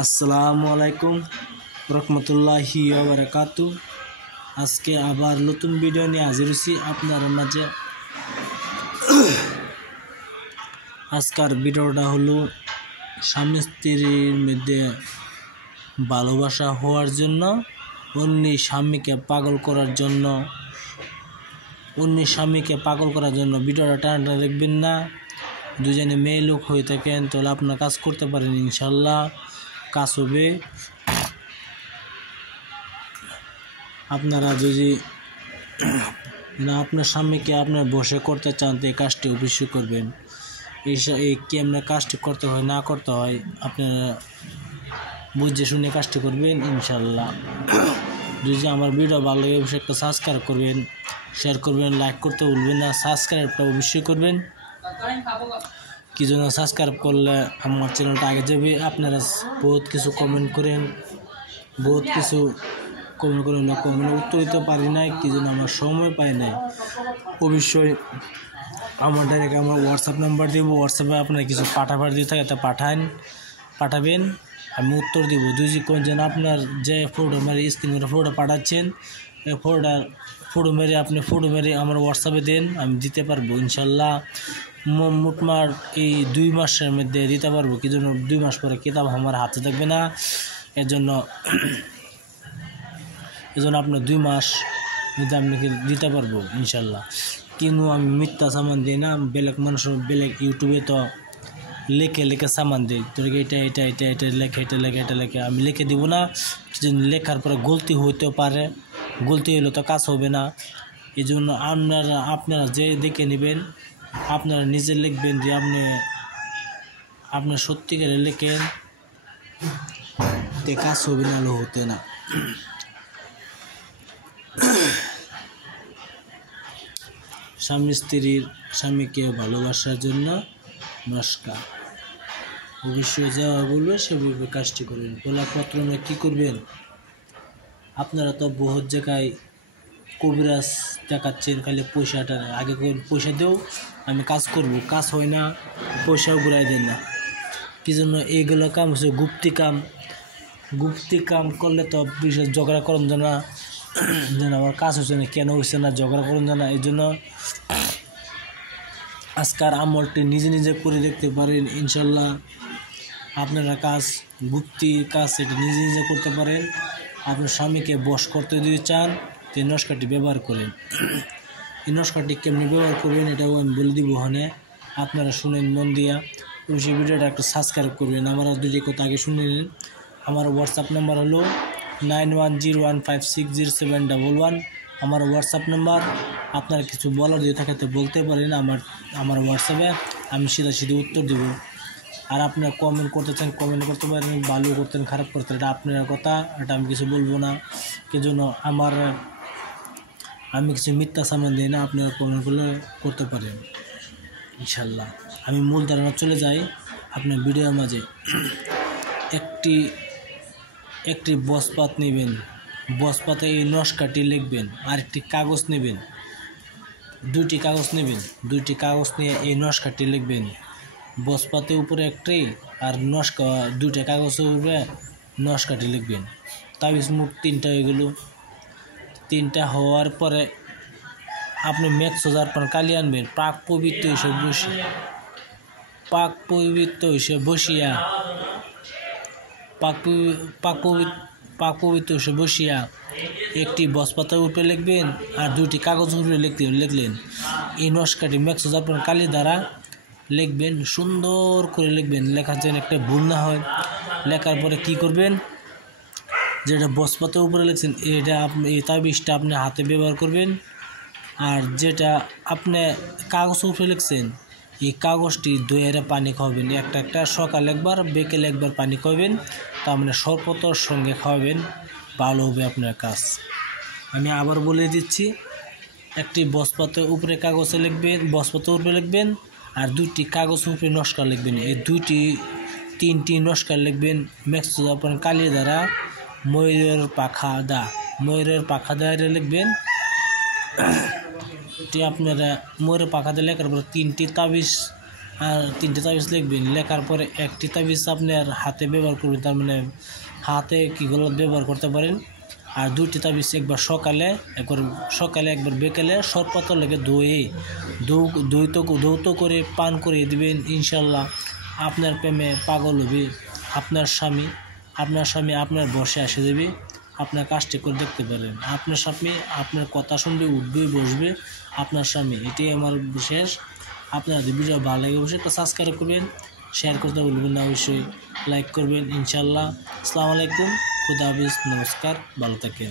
আসসালামু আলাইকুম রহমতুল্লাহি ওয়া বারাকাতু। আজকে আবার নতুন ভিডিও নিয়ে হাজির হয়েছি আপনার মাঝে। আজকের ভিডিওটা হলো স্বামী স্ত্রীর মধ্যে ভালোবাসা হওয়ার জন্য অন্য স্বামীকে পাগল করার জন্য ভিডিওটা টানা দেখবেন না। দুজনে মেয়ে লোক হয়ে থাকেন তাহলে আপনার কাজ করতে পারেন, ইনশাল্লাহ কাজ হবে। আপনারা যদি আপনার স্বামীকে আপনার বসে করতে চান তো এই কাজটি অবশ্যই করবেন। এই কেমন কাজটি করতে হয় না করতে হয় আপনারা বুঝে শুনে কাজটি করবেন, ইনশাল্লাহ। যদি আমার ভিডিও ভালো লাগে অবশ্যই একটা সাবস্ক্রাইব করবেন, শেয়ার করবেন, লাইক করতে ভুলবেন না। সাবস্ক্রাইবটা অবশ্যই করবেন। কি জন্য সাবস্ক্রাইব করলে আমার চ্যানেলটা আগে যাবে। আপনারা বহুত কিছু কমেন্ট করেন, কমেন্ট উত্তর দিতে পারি নাই, কি জন্য আমার সময় পাই নাই। অবশ্যই আমার ডাইরেক্ট আমার হোয়াটসঅ্যাপ নাম্বার দেব, হোয়াটসঅ্যাপে আপনারা কিছু পাঠাবার দিয়ে থাকে তা পাঠাবেন, আমি উত্তর দেবো। যদি কোন যেন আপনার যে ফটো মেরে স্ক্রিনের ফটো পাঠাচ্ছেন এই ফটো মেরে আমার হোয়াটসঅ্যাপে দেন, আমি দিতে পারবো ইনশাল্লাহ। মোটমাট এই 2 মাসের মধ্যে দিতে পারবো। কি জন্য 2 মাস পরে কিতাব আমার হাতে থাকবে না, এর জন্য আপনার 2 মাস মধ্যে আপনাকে দিতে পারবো ইনশাল্লাহ। কিন্তু আমি মিথ্যা সামান দিই না। বেলেগ মানুষ ইউটিউবে তো লেখে সামান দিই, তোর এটা লেখে আমি লিখে দিব না। লেখার পরে গলতি হইতে পারে, গলতি হলে তো কাজ হবে না। এই জন্য আপনারা যে দেখে নেবেন, আপনারা নিজে লিখবেন যে আপনার সত্যিকারে লেখেন, তে কাজ হবে না, হতে না। স্বামীকে ভালোবাসার জন্য নমস্কার অবশ্যই যাওয়া বলবে সেভাবে কাজটি করবেন। গোলাপত্র কী করবেন, আপনারা তো বহুত জায়গায় কবিরাজ দেখাচ্ছেন, খালি পয়সাটা আগে পয়সা দেও আমি কাজ করব, কাজ হয় না, পয়সাও ঘুরাই দেন না। কি জন্য এইগুলো কাম হচ্ছে গুপ্তি কাম করলে তো বিশেষ ঝগড়া করেন না, যেন আমার কাজ হচ্ছে না, কেন হচ্ছে না, ঝগড়া করেন না। এই জন্য আজকাল আমলটি নিজে করে দেখতে পারেন, ইনশাল্লাহ আপনারা গুপ্তি কাজ এটা নিজে করতে পারেন। আপনার স্বামীকে বশ করতে যদি চান তো এই নস্কাটি ব্যবহার করেন। এই নস্কাটি কেমনি ব্যবহার করবেন এটাও আমি বলে দিব ওখানে, আপনারা শুনেন মন দিয়া। অবশ্যই ভিডিওটা একটু সাবস্ক্রাইব করবেন। আমার দুটি কথা আগে শুনে নিন। আমার হোয়াটসঅ্যাপ নাম্বার হলো 9101560711। আমার হোয়াটসঅ্যাপ নাম্বার। আপনারা কিছু বলার দিয়ে থাকে তো বলতে পারেন আমার হোয়াটসঅ্যাপে, আমি সিধা উত্তর দেব। আর আপনারা কমেন্ট করতে চান কমেন্ট করতে পারেন, ভালো করতেন খারাপ করতেন এটা আপনার কথা, এটা আমি কিছু বলবো না। সেজন্য আমি কিছু মিথ্যা সামান দিই না, আপনারা কমেন্টগুলো করতে পারেন ইনশাল্লাহ। আমি মূল ধারণা চলে যাই আপনার ভিডিওর মাঝে। একটি বসপাত নেবেন, বসপাতে এই নস্কাটি লিখবেন। আর একটি কাগজ নেবেন, 2টি কাগজ নেবেন, 2টি কাগজ নিয়ে এই নস্কাটি লিখবেন। বসপাতের উপরে একটি আর 2টা কাগজের উপরে নস্কাটি লিখবেন। তাবিজ মুখ 3টা হয়ে গেল। 3টা হওয়ার পরে আপনি মেক্সোজার পান কালি আনবেন, পাক পবিত্র হিসেবে বসিয়া একটি বসপাতার উপরে লিখবেন আর 2টি কাগজের উপরে লিখলেন। এই নস্কাটি মেক্সোজার পান কালি দ্বারা লিখবেন, সুন্দর করে লিখবেন, লেখার যেন একটা ভুল না হয়। লেখার পরে কি করবেন, যেটা বসপাতের উপরে লিখছেন এই তাবিজটা আপনি হাতে ব্যবহার করবেন। আর যেটা আপনি কাগজের উপরে লিখছেন এই কাগজটি ধুয়ে পানি খাওয়াবেন, একটা সকাল একবার বিকেলে একবার পানি খাওয়াবেন। তার মানে শরবতের সঙ্গে খাওয়াবেন, ভালো হবে আপনার কাজ। আমি আবার বলে দিচ্ছি, একটি বসপাতের উপরে কাগজে লিখবেন, বসপাতের উপরে লিখবেন আর 2টি কাগজের উপরে নস্কা লিখবেন। এই 3টি নস্কা লিখবেন মেক্সোজার কালি দ্বারা ময়ূরের পাখা দ্বারা লিখবেন। আপনারা ময়ূরের পাখা দিয়ে লেখার পর 3টি তাবিজ আর 3টে তাবিজ লিখবেন। লেখার পরে একটি তাবিজ আপনার হাতে ব্যবহার করবেন, তার মানে হাতে কি গলাত ব্যবহার করতে পারেন। আর 2টি তাবিজ একবার সকালে একবার বিকেলে সরপাতল লেগে ধৌত করে পান করে দিবেন। ইনশাল্লাহ আপনার প্রেমে পাগল হবে আপনার স্বামী আপনার বসে আসে দেবে। আপনার কাজটি করে দেখতে পারেন। আপনার স্বামী আপনার কথা শুনবে, উঠবে, বসবে আপনার স্বামী। এটাই আমার বিশেষ। আপনার যদি ভিডিও ভালো লাগে অবশ্যই একটা সাবস্ক্রাইব করবেন, শেয়ার করতে ভুলবেন না, অবশ্যই লাইক করবেন। ইনশাল্লাহ। আসসালামু আলাইকুম, খুদা হাফেজ, নমস্কার, ভালো থাকেন।